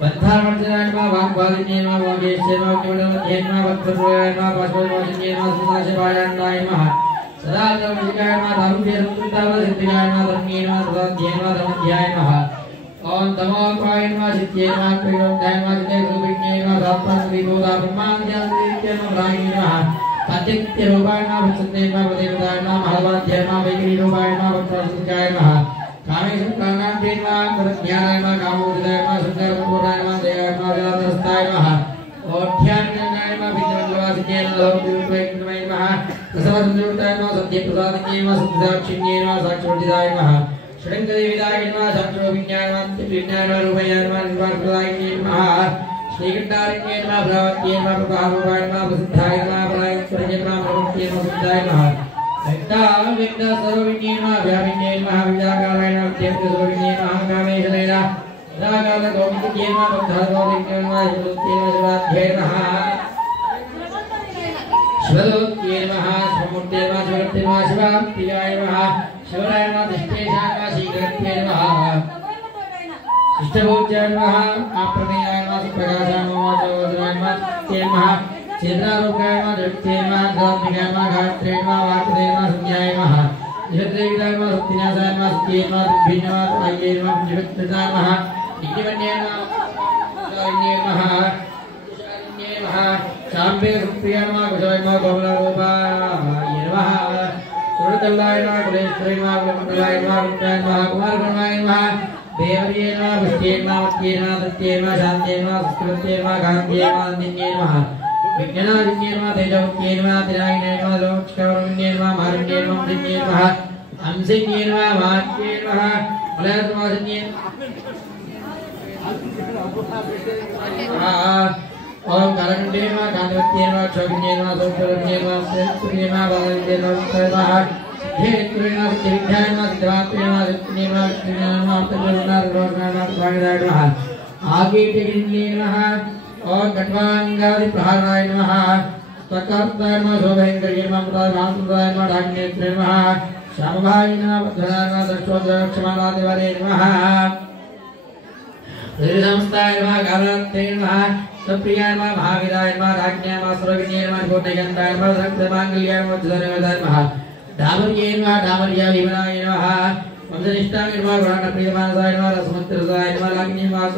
बंधावर्जनायमा वाग्वादिन्यमा वागेश्यमा किमडमध्येमा वक्त्ररोयमा पशुर्वादिन्यमा सुदाशिवायन्नायमा सदाचरमजिकायमा धर्मदेवकृतावा सिद्धिकायमा धर्मीयमा सदाध्येमा धर्मध्यायमा ओम तमोपायमा सिद्ध्येमा क्रियोध्यायमा सिद्धेसुविज्ञेमा धात्मविबोधा ब्रह्माज्ञानविद्येमा ब्राह्मणेमा सत्यरूपायमा वचनेमा वदेवदायमा महवाध्येमा वैगिरीरूपायमा वक्त्रसुद्धिकायमा कामेशुकानांतेमा प्रज्ञानायमा कामोदयायमा सुंदरपुरायमा दयायमा व्याधस्तायमा ओठ्यान्यनायमा विद्वद्वासिकेन लोकदूतैकमयमा प्रसवसंयुक्तायमा सत्यप्रसादिकेमा सत्यदाक्षिण्येमा साक्षोदिदायमा षडङ्गदेविदायमा साक्षोविज्ञानमा विज्ञानमा रूपयायमा निर्वाणप्रदायिकेमा श्रीकण्ठारण्येमा भ्रावत्येमा प्रभाववायमा प्रसिद्धायमा प्रायप्रजेमा प्रवृत्त्येमा सिद्धायमा वेक्ता सर्वविज्ञेमा व्याविज्ञेमा विद्याकारेण त्यक्तसर्वविज्ञेमा कामेशनेन रागाल गोविन्देमा बद्धर्वविज्ञेमा शिवलोक्येमा शिवाध्येमा शिवलोक्येमा समूर्तेमा शिवलोक्येमा शिवाप्तियायमा शिवरायमा दिष्टेशायमा शीघ्रत्येमा शिष्टभूत्यायमा आप्रणेयायमा प्रकाशायमा वाचोदरायमा त्येमा चेन्द्रारूपायमा जगत्येमा गात्रिकायमा गायत्रेयमा वाक्देयमा संज्ञायमा निषद्रेविदायमा सत्तिनाशायमा सत्येमा भिन्नमा आयेमा जगत्प्रदायमा नित्यवन्येमा साविन्येमा शालिन्येमा शाम्बे सुप्रियमा कुशलयमा कमलरूपायेमा सुरतल्लायमा कुलेश्वरेमा कुलमण्डलायमा विद्यायमा कुमारगणमायमा देवर्येमा पुष्टेमा वत्येमा सत्येमा शान्त्येमा सुकृत्येमा गान्ध्येमा निन्येमा विज्ञानादिन्येमा तेजवत्येमा तिरायिनेमा लोकस्कवरण्येमा मारुण्येमा दिन्येमा अंसिन्येमा वाक्येमा मलयत्वादिन्येमा ओम कालकण्डेमा कान्वत्येमा क्षोभिन्येमा सौकरण्येमा सेत्पुर्येमा बालयेमा उत्तरमा हेत्पुर्येमा सिद्धिविद्यायमा सिद्धवाप्येमा सिद्धिन्येमा विज्ञानमा अर्थकरुणा रोगनामा स्वागदायमा आगीटिगिन्येमा और गठवांगादि प्रहाराय नमः तकर्ताय नमः शोभयंकर्ये नमः प्रदानाय नमः ढाग्नेत्रे नमः श्यामभाय नमः भद्राय नमः दक्षोद्रक्षमालादिवारे नमः हृदयसंस्थाय नमः गालात्रे नमः सप्रियाय नमः महावीराय नमः राज्ञाय नमः सर्वज्ञाय नमः कोटिगन्धाय नमः सर्वमांगल्याय नमः धनवदाय नमः डामर्ये नमः डामर्यादिवनाय नमः वंशनिष्ठाय नमः पुराणप्रियमानसाय नमः रसमन्त्रसाय नमः लाग्ने नमः